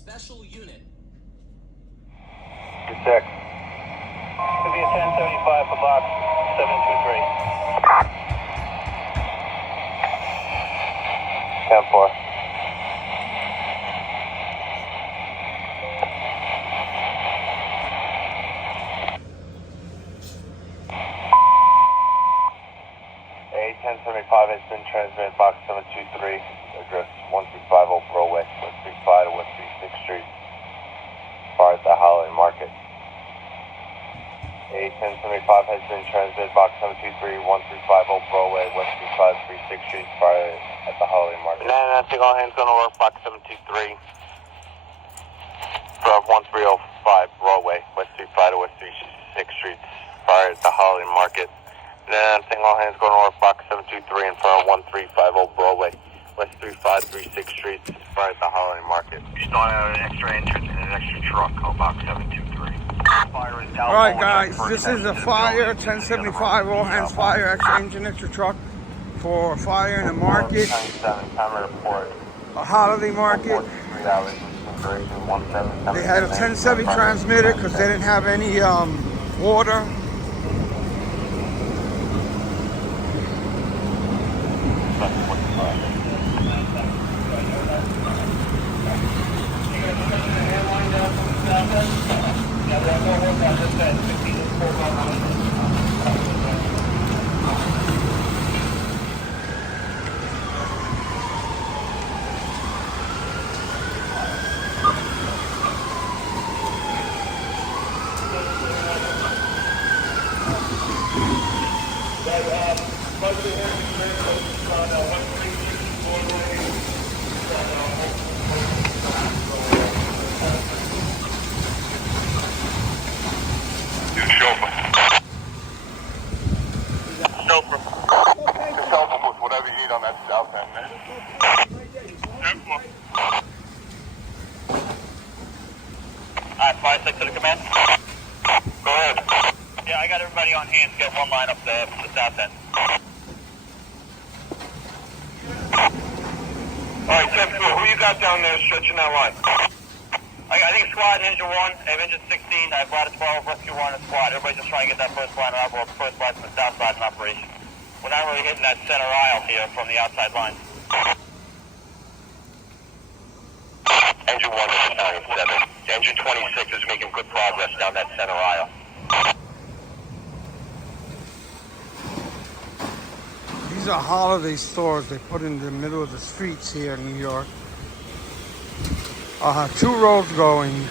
Special unit. Good check. Could be a 1075 for box 723. 10-4. A1075 has been transmitted box 723, address 1350 Broadway, West 35 to West 36th Street, as far as the Holiday Market. A1075 has been transmitted box 723, 1350 Broadway, West 35 36th Street, as far as the Holiday Market. And I think all hands gonna work box 723 from 1305 Broadway, West 35 to West 36th Street, as far as the Holiday Market. And I think all hands going to work box 723 in front of 1350 Broadway, West 35 36th Street, as far as the Holiday Market. We started out an extra entrance and an extra truck on box 723. Fire is down. All right, guys, this is a fire 1075 all hands fire extra engine extra truck for fire in the market, 97, time report. a holiday market. 3 hours, They had a 1070 transmitter because they didn't have any water. Alright, 5-6 to the command. Go ahead. Yeah, I got everybody on hand to get one line up the south end. Alright, 10-4, who you got down there stretching that line? I think squad, engine 1, I have engine 16, I have ladder 12, rescue 1, and squad. Everybody's just trying to get that first line up, or first line from the south side in operation. We're not really hitting that center aisle here from the outside line. Engine 1 is Battalion 7. Engine 26 is making good progress down that center aisle. These are holiday stores they put in the middle of the streets here in New York. 2 roads going.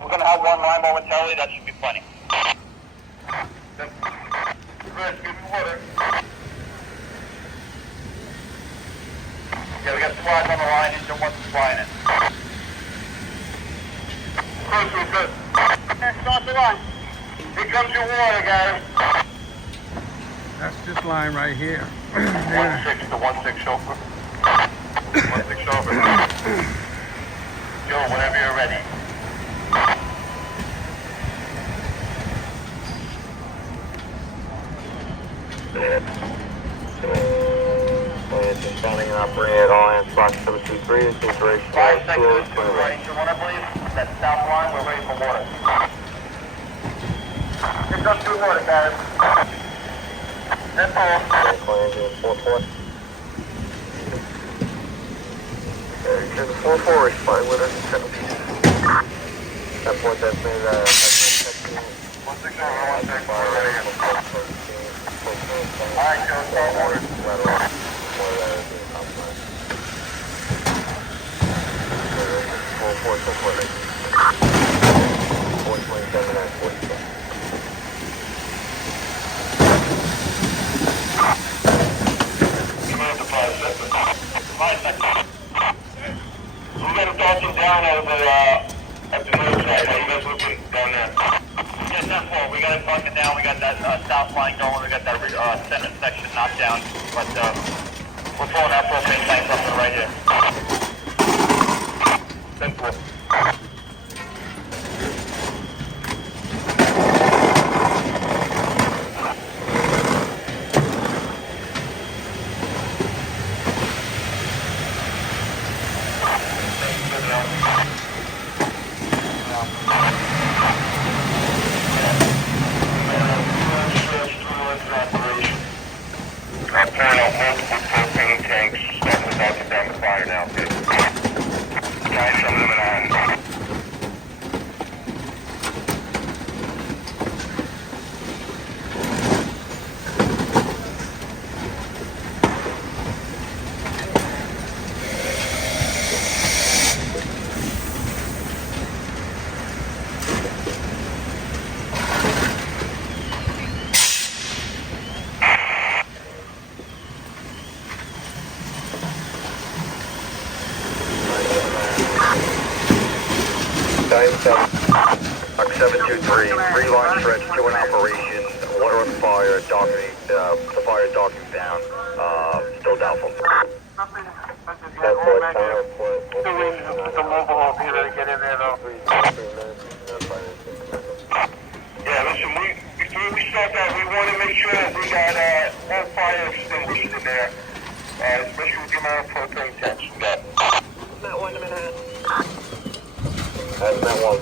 We're going to have one line momentarily, that should be plenty. Chris, give me water. Yeah, we got squads on the line, engine 1's flying in. Chris, we're good. Start the line. Here comes your water, guys. That's this line right here. 1-6 to 1-6 chauffeur. 1-6 chauffeur. Joe, whenever you're ready. Planning and operating at all hands, box 723, and duration. 5 seconds to engine 1, I believe. That south line, we're ready for water. Here comes your water, guys. That's all. Engine 4-4. Engine 4-4 is fine with us. That point that's been, 1-6 over 1-6, we're ready. Alright, Joe, start water. Up the north side, how you guys looking down there? Yeah, 10-4. We got it fucking down. We got that south line going. We got that center section knocked down. But we're pulling our propane tank up to the right here. 10-4. I'm pouring out multiple propane tanks, starting to knock down the fire now, okay? Guys, I'm moving on. Mark 723, 3-line stretch, 2 in operation, water on fire, docking, the fire docking down, still doubtful. The mobile will be able to get in there though. Yeah, listen, before we start that, we want to make sure that we got all fire extinguished in there, especially with the amount of propane tanks we got. Not 1 minute. That's that one.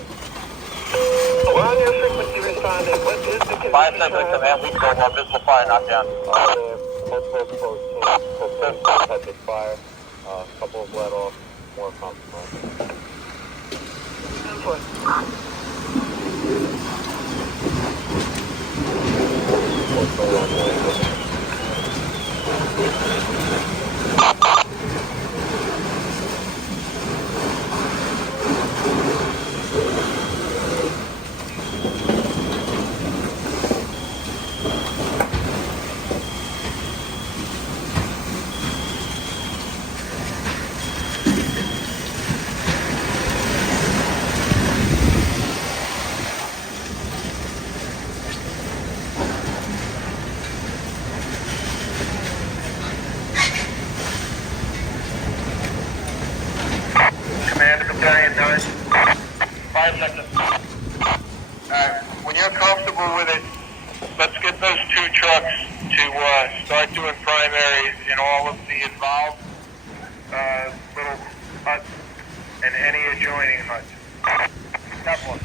We're on your frequency responding. What is the condition? 5 seconds to command. We go visible fire knockdown. Multiple propane had big fire, a couple of let off, more compromised. 10-4. Commander Battalion 9. 5 seconds. When you're comfortable with it, let's get those 2 trucks to start doing primaries in all of the involved little huts and any adjoining huts. That one.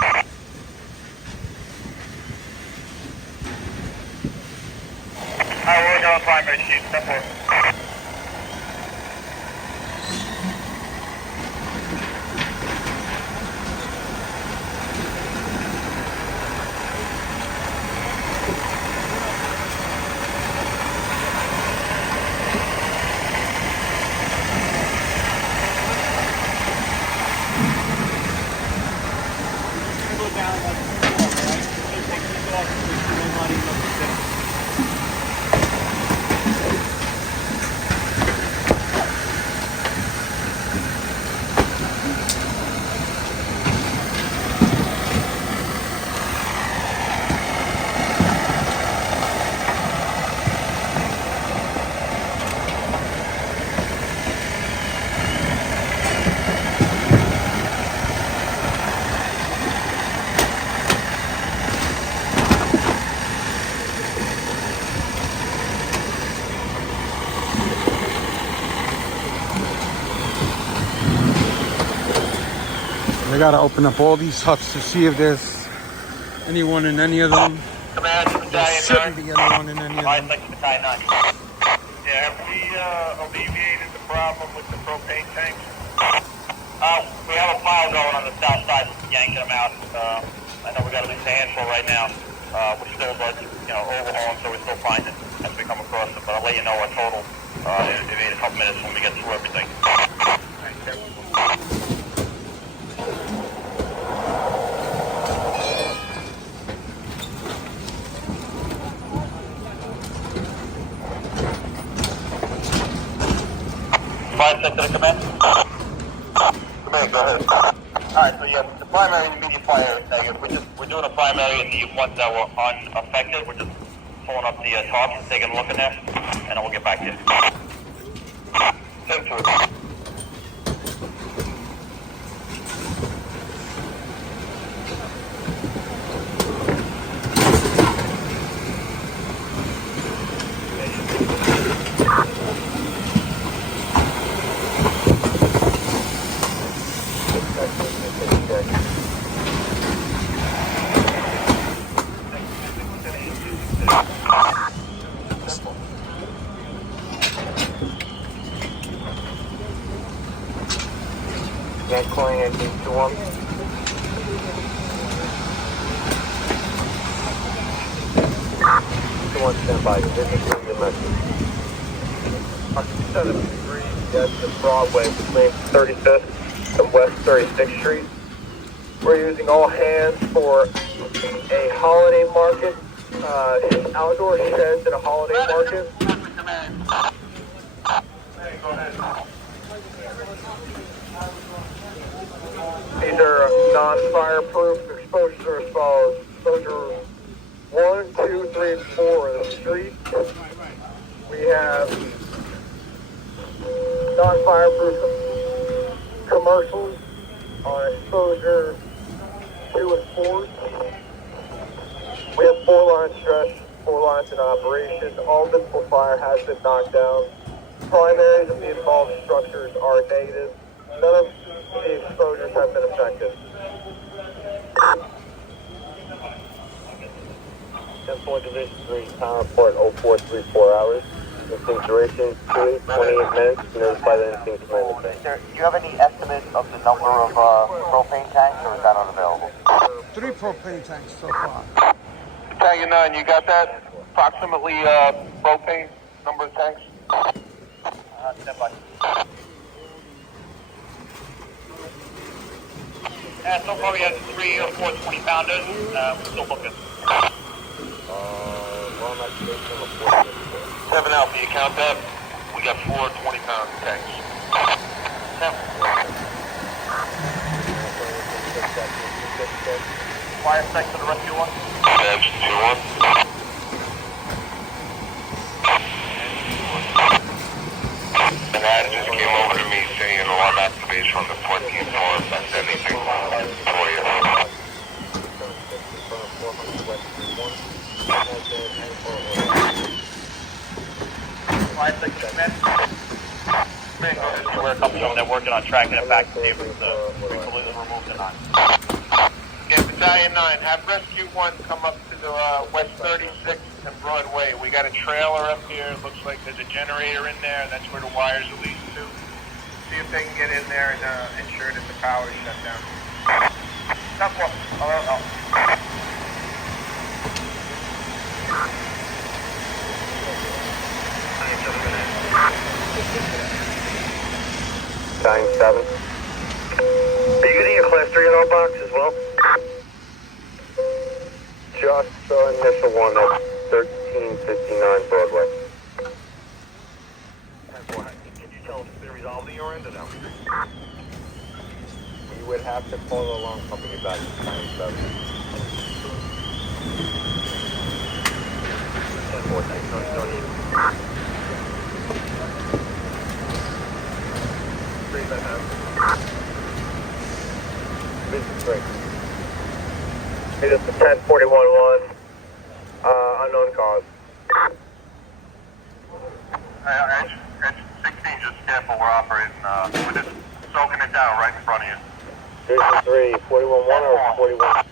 Alright, we're working on primary, Chief. That one. They gotta open up all these huts to see if there's anyone in any of them. Command There Battalion shouldn't 9. be anyone in any of 5 them. seconds to Battalion 9. Yeah, have we alleviated the problem with the propane tanks? We have a pile going on the south side, yanking them out. I know we got at least a handful right now. We're still, overhauling, so we're still finding as we come across them. But I'll let you know our total in a couple minutes when we get through everything. Five, six to the command. Command, go ahead. All right, so yeah, The primary and immediate fire is negative. We're doing a primary in the ones that were unaffected. We're just pulling up the tops and taking a look in there, and then we'll get back to you. 10-4. Again, calling engine 2-1. 2-1, stand by. This is the message. 73, that's the Broadway between 35th and West 36th Street. We're using all hands for a holiday market, outdoor sheds at a holiday market. These are non-fireproof. Exposures are as follows. Exposure 1, 2, 3, and 4 of the street. We have non-fireproof commercials on exposure 2 and 4. We have 4 lines stretched, 4 lines in operation. All visible fire has been knocked down. Primaries of the involved structures are negative. None of the exposures have been affected. 10-4 Division 3, time report 0434 hours. Instinct duration 28 minutes. Notify the instinct command thing. Sir, do you have any estimate of the number of propane tanks, or is that unavailable? 3 propane tanks so far. Battalion 9, you got that? Approximately propane number of tanks? Stand by. So far we have 3 or 4 20-pounders. We're still looking. 7 Alpha, you count that? We got 4 20-pound tanks. 10. Fire tank to the rescue one. Engine 2-1. And that just came over to me saying alarm activation on the 14th floor. If that's anything for you. Fire tank to the men. We're a couple of them that are working on tracking it back to see if it's completely removed or not. Yeah, Battalion 9, have Rescue 1 come up to the West 36th and Broadway. We got a trailer up here. It looks like there's a generator in there. That's where the wires are leading to. See if they can get in there and ensure that the power is shut down. Stop one. Oh. Battalion 7. Are you getting your Class 3 in our box as well? Just initial one at 1359 Broadway. Can you tell if it's been resolved at your end or no? You would have to call the alarm company back to Battalion 7. 10-4, thanks. No need. 3 by half. Vision 3. Hey, this is 1041-1. Unknown cause. Engine 16, just careful. We're operating. We're just soaking it down right in front of you. Vision 3, 41-1 or 41?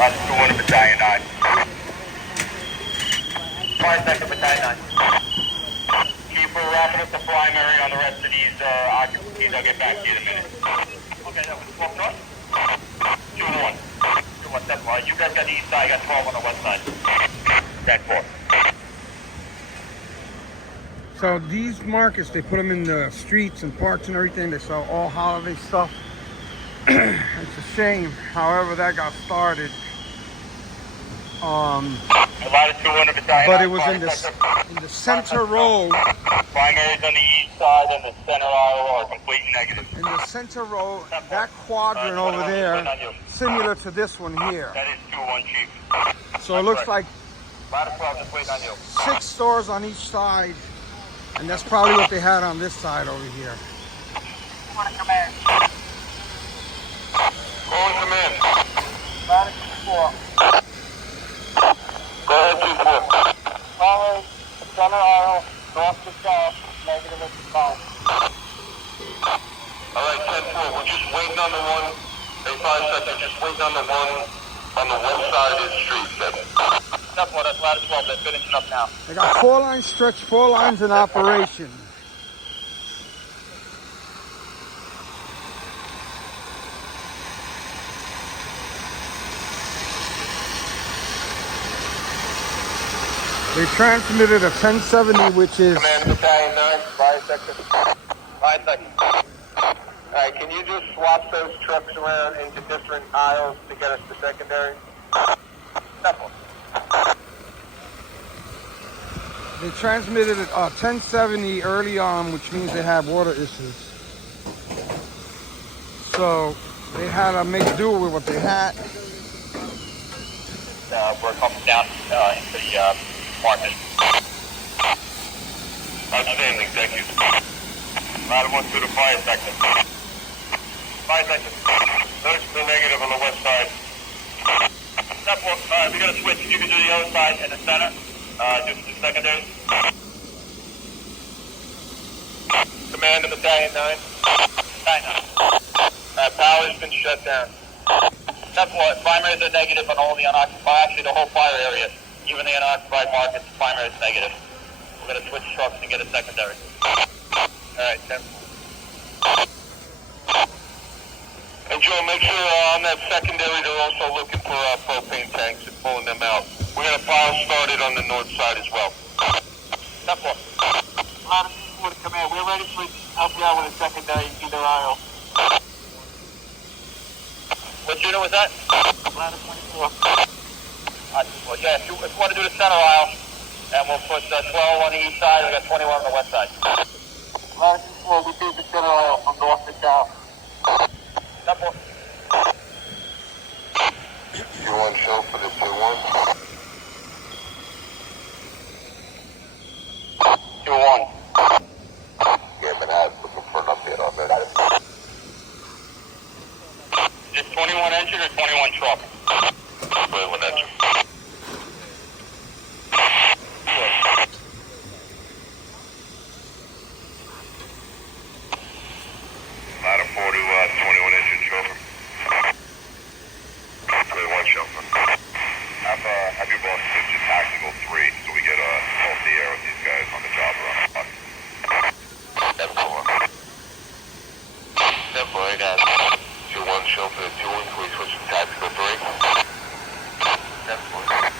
That's 2-1 Battalion 9. Fire sector Battalion 9. Keep wrapping up the primary on the rest of these occupancies. I'll get back to you in a minute. Okay, that was 12 north. 2-1. 2-1, step right. You guys got the east side, I got 12 on the west side. 10-4. So these markets, they put them in the streets and parks and everything. They sell all holiday stuff. It's a shame. However, that got started. Latitude 200 battalion. But it was in the center row. Primaries on the east side and the center aisle are complete negative. In the center row, that quadrant over there, similar to this one here. That is 2-1 Chief. So it looks like Latitude 12 just waiting on you. 6 stores on each side, and that's probably what they had on this side over here. Morning, command. Calling command. Latitude 4. Go ahead, 2-4. Follow center aisle, north to south, negative at the top. All right, 10-4. We're just waiting on the one. Hey, 5 seconds. Just waiting on the one on the west side of the street. That's what, that's latitude 12. They're finishing up now. They got 4 lines stretched, 4 lines in operation. They transmitted a 1070, which is Command Battalion 9, 5 seconds. 5 seconds. All right, can you just swap those trucks around into different aisles to get us to secondary? That's one. they transmitted a 1070 early on, which means they have water issues. So they had to make do with what they had. We're coming down into the market. Outstanding, thank you. Latitude 1 through the fire sector. 5 seconds. Notice the negative on the west side. Step 1, we got to switch. You can do the other side in the center. Just the secondary. Command of Battalion 9. Power's been shut down. Step 1, primaries are negative on all the unoccupied, actually the whole fire area. Even the unoccupied markets, primary is negative. We're going to switch trucks and get a secondary. Alright, 10. And Joe, make sure on that secondary they're also looking for propane tanks and pulling them out. We're going to file started on the north side as well. Step 1. Latitude 4 command, we're ready to help you out with a secondary in either aisle. What unit was that? Latitude 24. Well, yeah, if you want to do the center aisle, and we'll put 12 on the east side, we got 21 on the west side. Latitude 4, we do the center aisle from north to south. Step 1. 2-1 show for the 2-1. 2-1. Yeah, but I'm looking for an update on that. Just 21 engine or 21 truck? 21 engine. Ladder 4 to 21 engine chauffeur. 21 chauffeur. Have your boss switch to tactical 3 so we get off the air with these guys on the job run. Step 4. Step 4, I got 2-1 show for the 2-1. Can we switch to tactical 3? Step 4.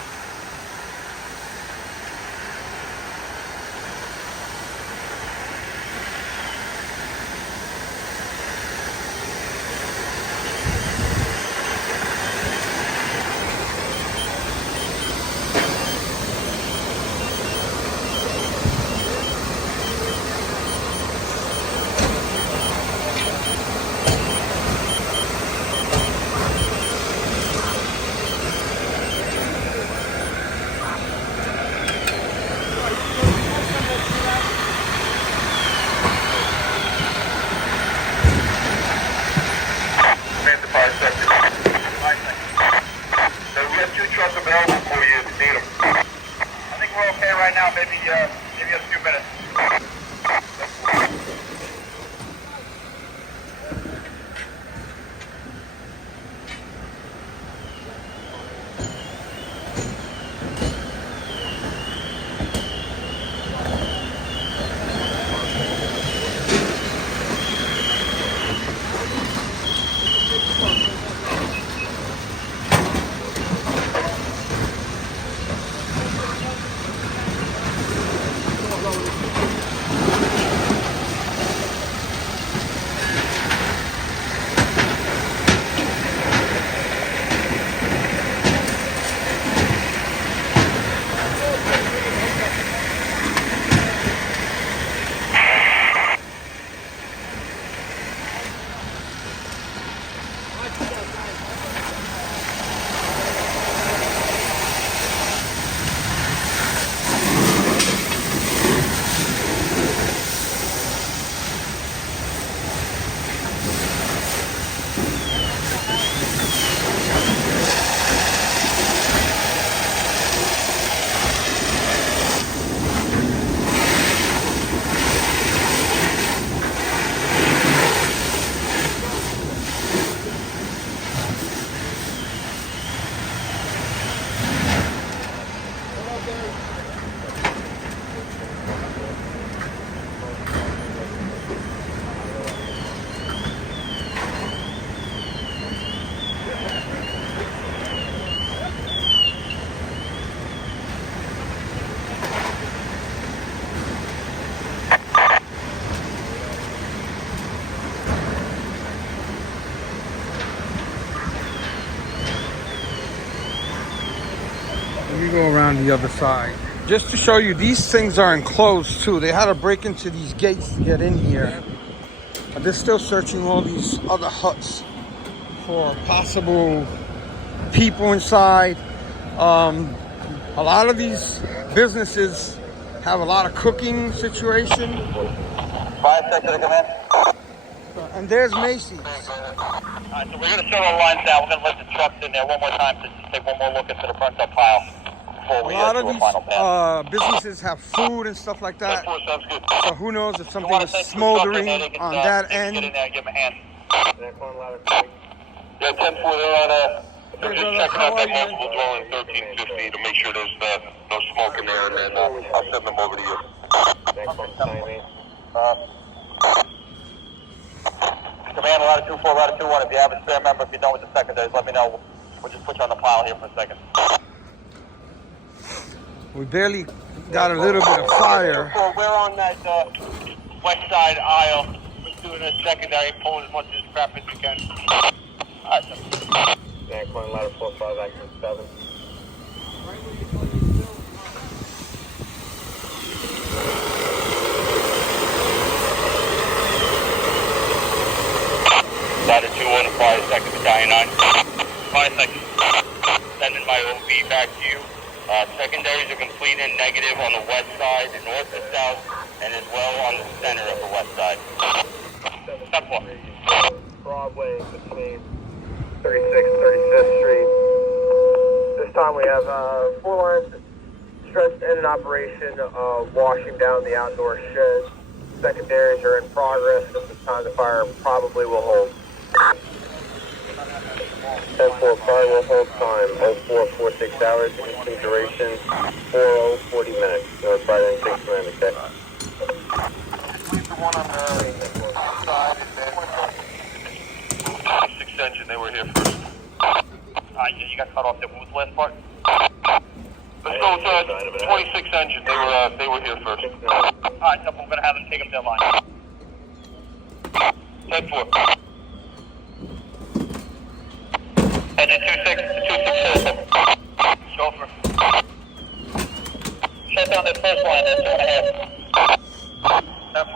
Command the fire sector. 5 seconds. So we have 2 trucks available for you if you need them. I think we're okay right now, maybe give you a few minutes. me go around the other side. Just to show you, these things are enclosed too. They had to break into these gates to get in here. But they're still searching all these other huts for possible people inside. A lot of these businesses have a lot of cooking situation. 5 seconds to come in. And there's Macy's. Alright, so we're going to shut all the lines down. We're going to let the trucks in there one more time to just take one more look into the front of the pile before we A lot get of to a these final pass. businesses have food and stuff like that. 10-4 sounds good. So who knows if You something wanna is take the smoldering truck in there, they can, on that Get in end. there and give them a hand. Yeah, 10-4, they're Hey, just brother, checking how out are that you, man? multiple dwelling 1350 to make sure there's no smoke in there, and then I'll send them over to you. Command, ladder 2-4, ladder 2-1. If you have a spare member, if you're done with the secondaries, let me know. We'll just put you on the pile here for a second. We barely got a little bit of fire. We're on that west side aisle. We're doing a secondary, pulling as much of this crap as we can. Alright, Next one, ladder 4-5, action 7. ladder 2-1, fire second battalion 9. 5 seconds. Sending my OB back to you. Secondaries are complete and negative on the west side, north and south, and as well on the center of the west side. Step 4. Broadway between 36th, 35th Street. This time we have 4 lines stretched in operation, washing down the outdoor shed. Secondaries are in progress. At this time the fire probably will hold. 10-4, fire will hold time 0446 hours, existing duration 4040 minutes. Notified in 6 minutes, okay? The one on the side and then 6 engine, they were here first. Alright, you got cut off there. What was the last part? Let's go with 26 engine, they were here first. Alright, so we're going to have them take up their line. 10-4. Engine 267. Chauffeur. Shut down that first line, that's 2.5. 10-4.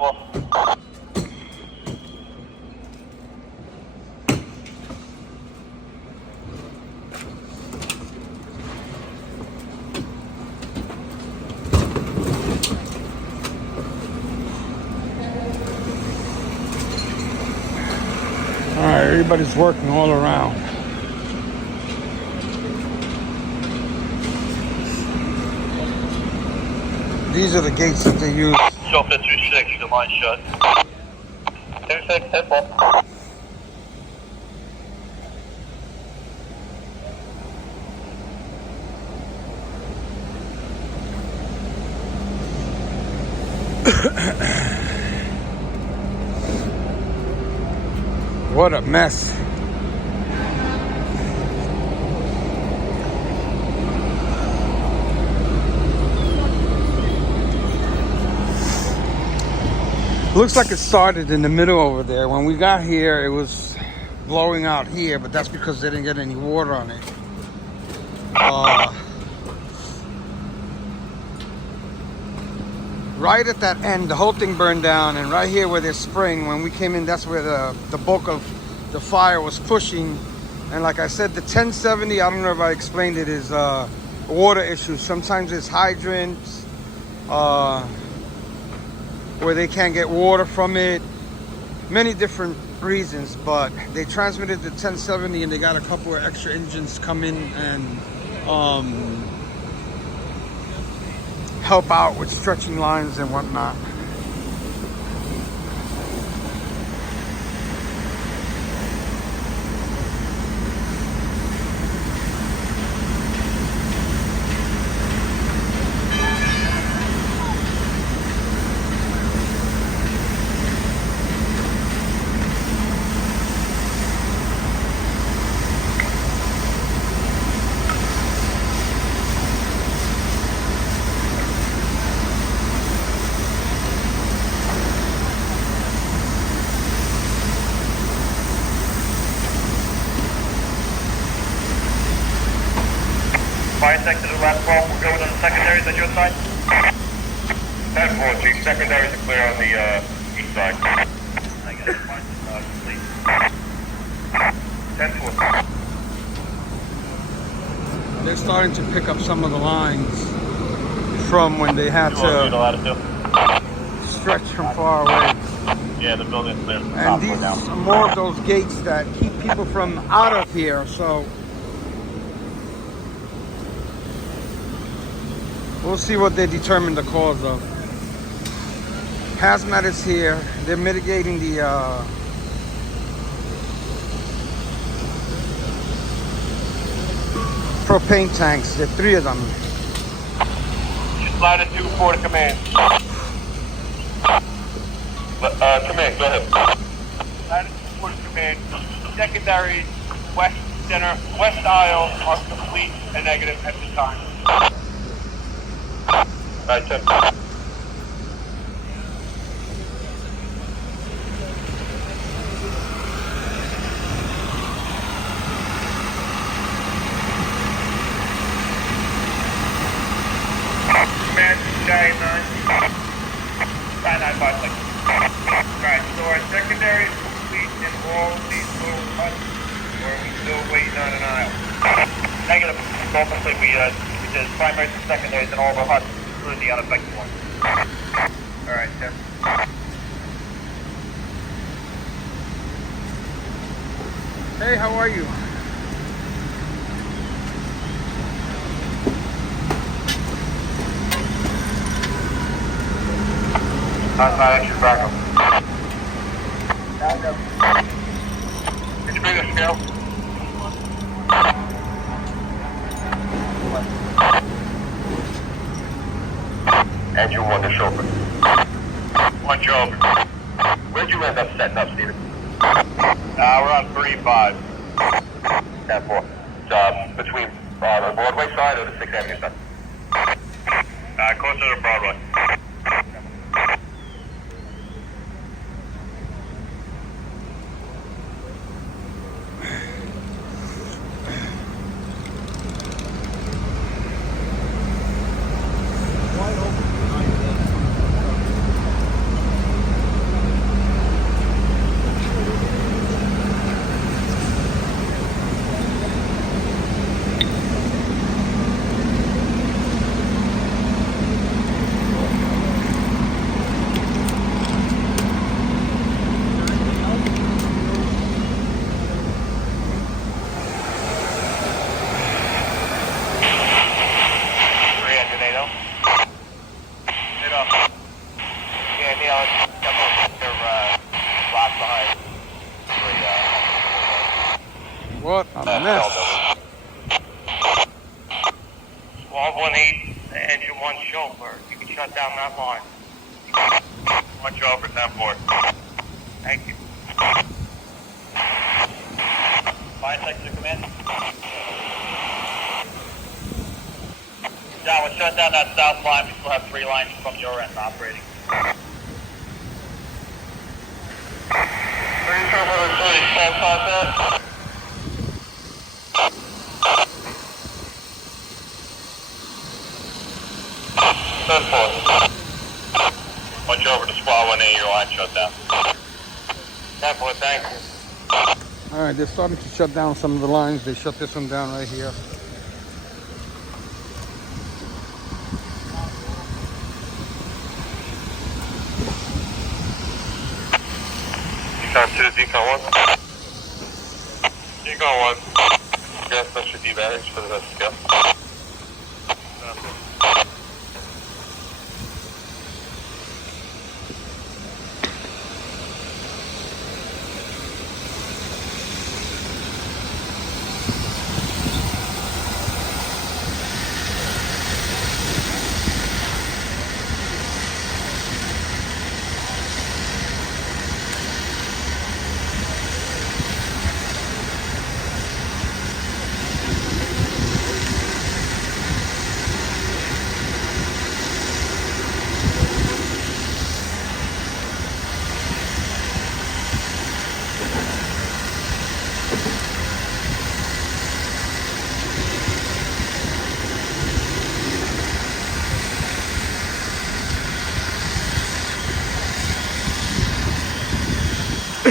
All right, everybody's working all around. These are the gates that they use. Chauffeur 26, the line shut. 26, 10-4. What a mess. Looks like it started in the middle over there. When we got here, it was blowing out here, but that's because they didn't get any water on it. Right at that end, the whole thing burned down, and right here where they're spraying, when we came in, that's where the bulk of the fire was pushing. And like I said, the 1070, I don't know if I explained it, is water issues. Sometimes it's hydrants, where they can't get water from it. Many different reasons, but they transmitted the 1070 and they got a couple of extra engines come in and help out with stretching lines and whatnot. Fire sector to the last 12. We're going on the secondaries on your side. 10-4, Chief. Secondaries are clear on the east side. I got it. Complete. 10-4. They're starting to pick up some of the lines from when they had to stretch from far away. Yeah, the building's clear. And these are more of those gates that keep people from out of here, so we'll see what they determine the cause of. Hazmat is here. They're mitigating the propane tanks. There are 3 of them. Just line it 2-4 to command. Command, go ahead. Line it 2-4 to command. Secondaries, west center, west aisle are complete and negative at the time. Alright, 10. Command, Sky 9. Sky 9, 5 seconds. Alright, so our secondary is complete in all these little huts, or are we still waiting on an aisle? Negative. It's all complete. We did primaries and secondaries in all the huts, including the unaffected ones. Alright, 10. Hey, how are you? That's not extra backup. Did you bring a scale? Engine 1 to chauffeur. 1 chauffeur. Where'd you end up setting up, Steven? We're on 3-5. 10-4. Between the Broadway side or the 6th Avenue side? Closer to Broadway. What a mess. 1218, engine 1 chauffeur. You can shut down that line. 1 chauffeur, 10-4. Thank you. Fire sector command. John, we'll shut down that south line. We still have 3 lines from your end operating. Are you sure for the 10-5 there? Watch over to squad 1A, your line shut down. 10-4, thank you. All right, they're starting to shut down some of the lines. They shut this one down right here. Decon 2, Decon 1. Decon 1. Gas pressure D-batteries for the rest of the scale.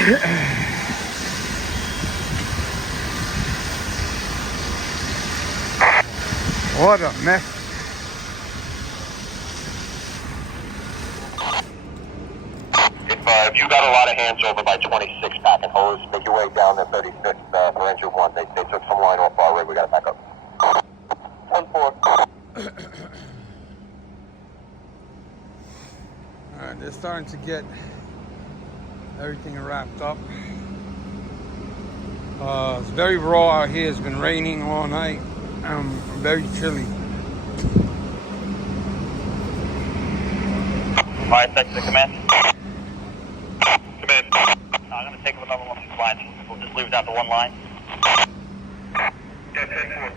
What a mess. If you got a lot of hands over by 26 pack and hose, make your way down to 35th for engine 1. They took some line off our rig. We got to back up. 10-4. Alright, they're starting to get everything wrapped up. It's very raw out here. It's been raining all night. Very chilly. Fire section to command. Command. I'm going to take another one of these lines. We'll just leave it down to one line. Yeah, 10-4.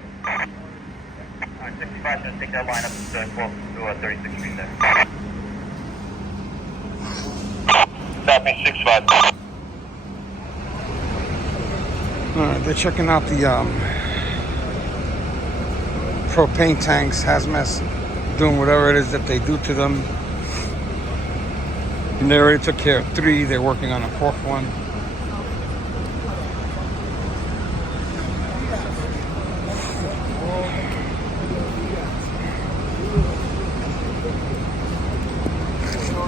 Alright, 65 is going to take that line up to 36th Street there. Southeast 65. Alright, they're checking out the propane tanks, hazmat, doing whatever it is that they do to them. And they already took care of 3. They're working on a 4th one.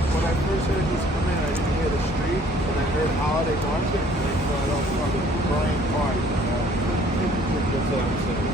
When I first heard this come in, I didn't hear the street, but I heard holiday market, and I thought that was probably Brian Park. That's what I'm saying.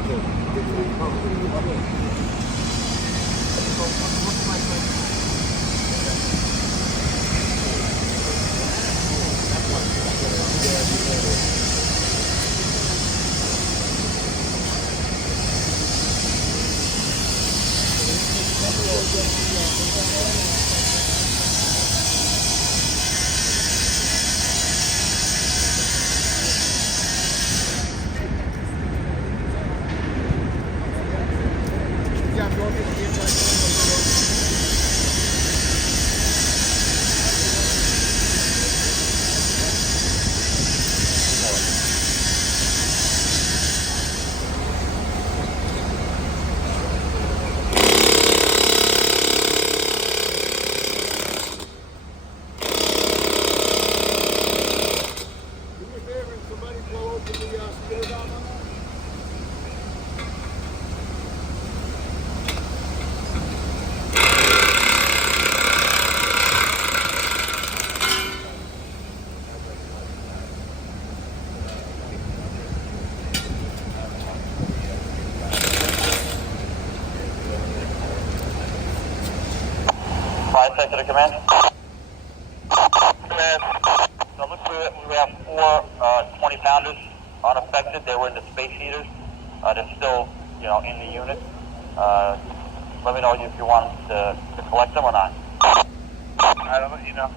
Fire section to command. Command. So look, we have 4 20-pounders unaffected. They were in the space heaters. They're still, in the unit. Let me know if you want to collect them or not. I don't know, you know.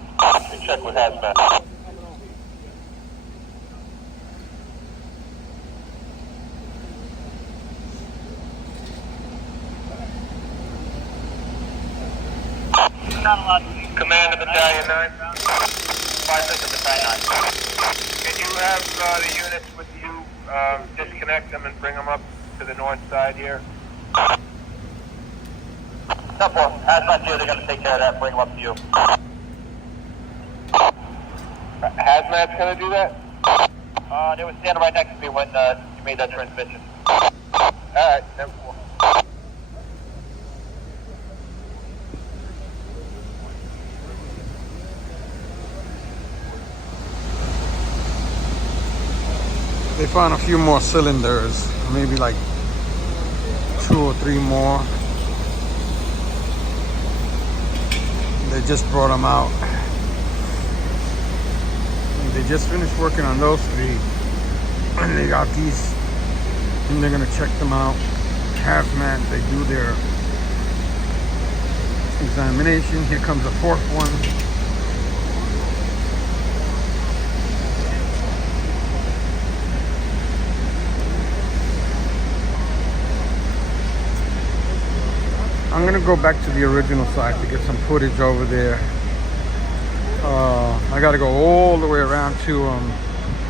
You check with hazmat. Not allowed to. Command of Battalion 9. 5-6 Battalion 9. Can you have the units with you disconnect them and bring them up to the north side here? Simple. Hazmat's here. They're going to take care of that. Bring them up to you. Hazmat's going to do that? They were standing right next to me when you made that transmission. Alright, 10-4. They found a few more cylinders, maybe like 2 or 3 more. They just brought them out. And they just finished working on those 3. And they got these, and they're gonna check them out. Hazmat, they do their examination. Here comes the 4th one. I'm gonna go back to the original site to get some footage over there. I gotta go all the way around to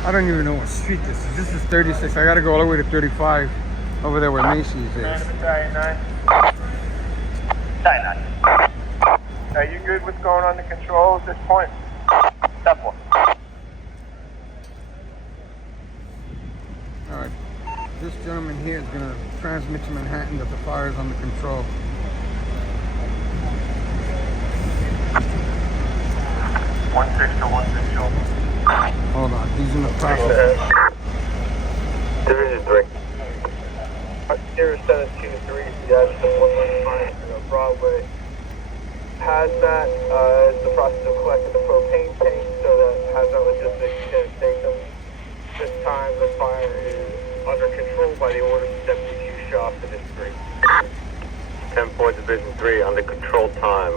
I don't even know what street this is. This is 36. I gotta go all the way to 35 over there where Macy's is. Battalion 9. Battalion 9. Are you good with going on the control at this point? Simple. gentleman here is going to transmit to Manhattan that the fire is under control. Hold on, he's in the process. Division 3. 0723, yes, 115 Broadway. Hazmat is the process of collecting the propane tank, so that Hazmat Logistics can take them. This time the fire is under control by the orders of Deputy Chief Shaw for this 3. 10-4 Division 3, under control time.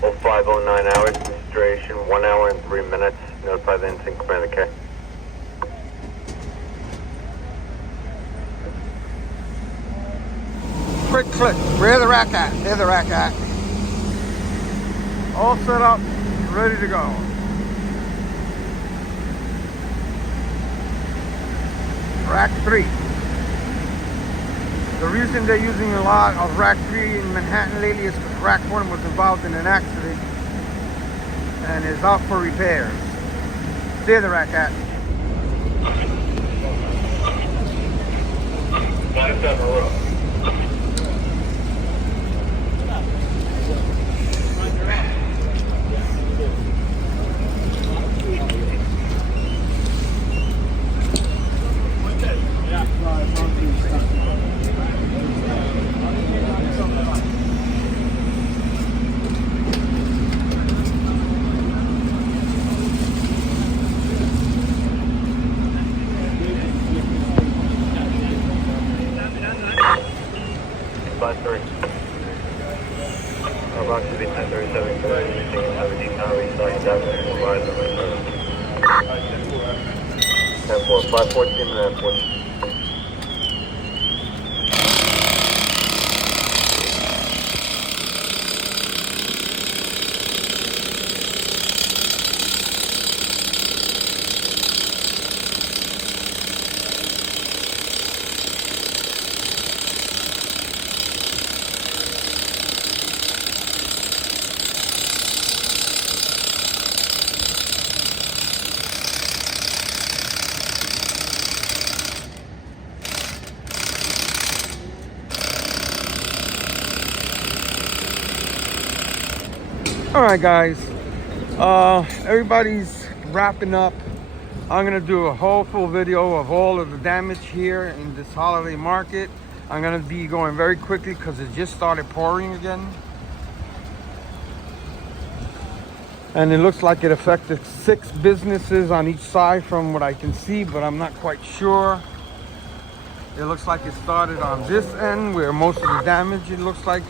0509 hours, duration 1 hour and 3 minutes. Notify the incident commander, Quick click. Where the rack at? There the rack at. All set up, ready to go. Rack 3. The reason they're using a lot of Rack 3 in Manhattan lately is because Rack 1 was involved in an accident and is out for repairs. There the rack at. 97 row. About to be 1037, 17 calories, starting down to provide the return. 10-4, 514 and 14. All right, guys. Everybody's wrapping up. I'm gonna do a whole full video of all of the damage here in this holiday market. I'm gonna be going very quickly because it just started pouring again. And it looks like it affected 6 businesses on each side from what I can see, but I'm not quite sure. It looks like it started on this end where most of the damage, it looks like,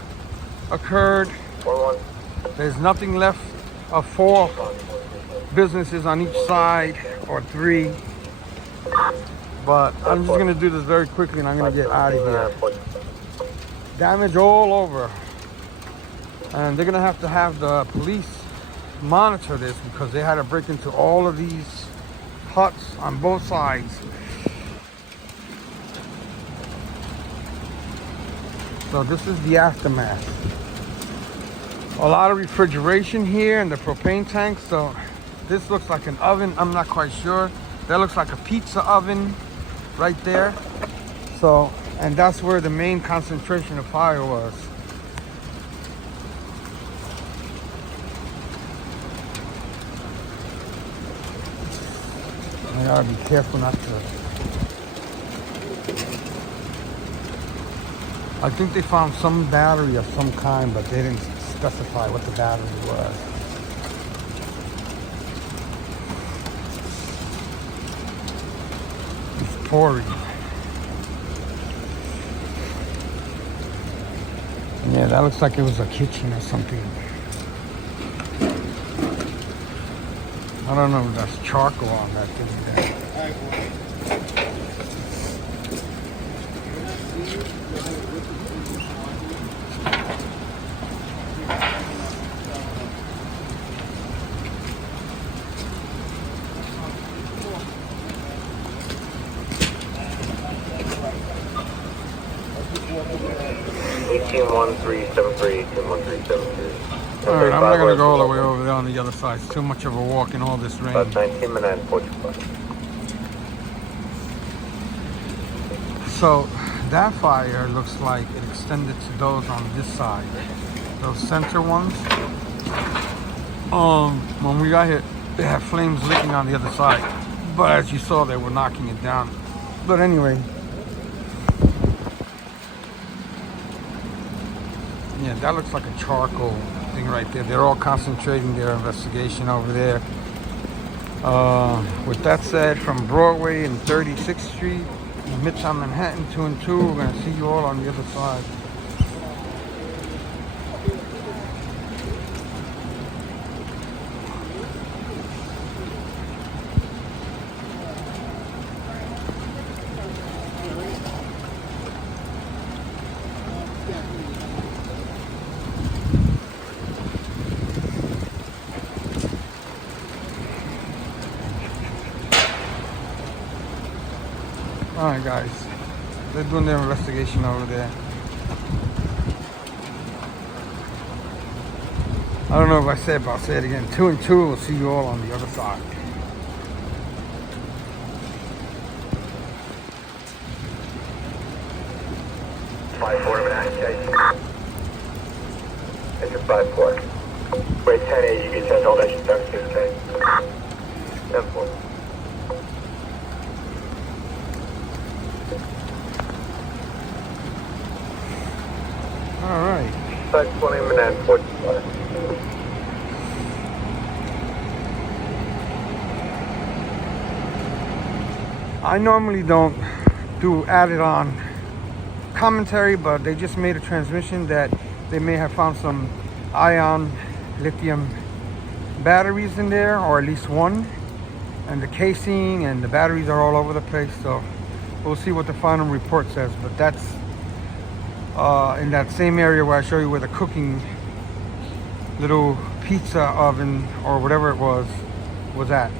occurred. 1-1. There's nothing left of 4 businesses on each side, or 3. But I'm just gonna do this very quickly and I'm gonna get out of here. Damage all over. And they're gonna have the police monitor this because they had to break into all of these huts on both sides. So this is the aftermath. A lot of refrigeration here in the propane tank. So this looks like an oven. I'm not quite sure. That looks like a pizza oven right there. So, and that's where the main concentration of fire was. I gotta be careful not to. I think they found some battery of some kind, but they didn't specify what the battery was. It's pouring. Yeah, that looks like it was a kitchen or something. I don't know if that's charcoal on that thing there. 181373, 181373. All right, I'm not gonna go all the way over there on the other side. It's too much of a walk in all this rain. About 19 minutes, 45. So that fire looks like it extended to those on this side, those center ones. When we got here, they had flames licking on the other side, but as you saw, they were knocking it down. But anyway, yeah, that looks like a charcoal thing right there. They're all concentrating their investigation over there. With that said, from Broadway and 36th Street, Midtown Manhattan 2 and 2, we're gonna see you all on the other side. Alright guys, they're doing their investigation over there. I don't know if I said it, but I'll say it again. 2 and 2, we'll see you all on the other side. Engine 5-4. Wait, 10-8, you can change all that shit down to 6K. 10-4. Alright. 520 Manhattan 45. I normally don't do added on commentary, but they just made a transmission that they may have found some ion lithium batteries in there, or at least one, and the casing and the batteries are all over the place, so we'll see what the final report says. But that's in that same area where I show you where the cooking little pizza oven or whatever it was at.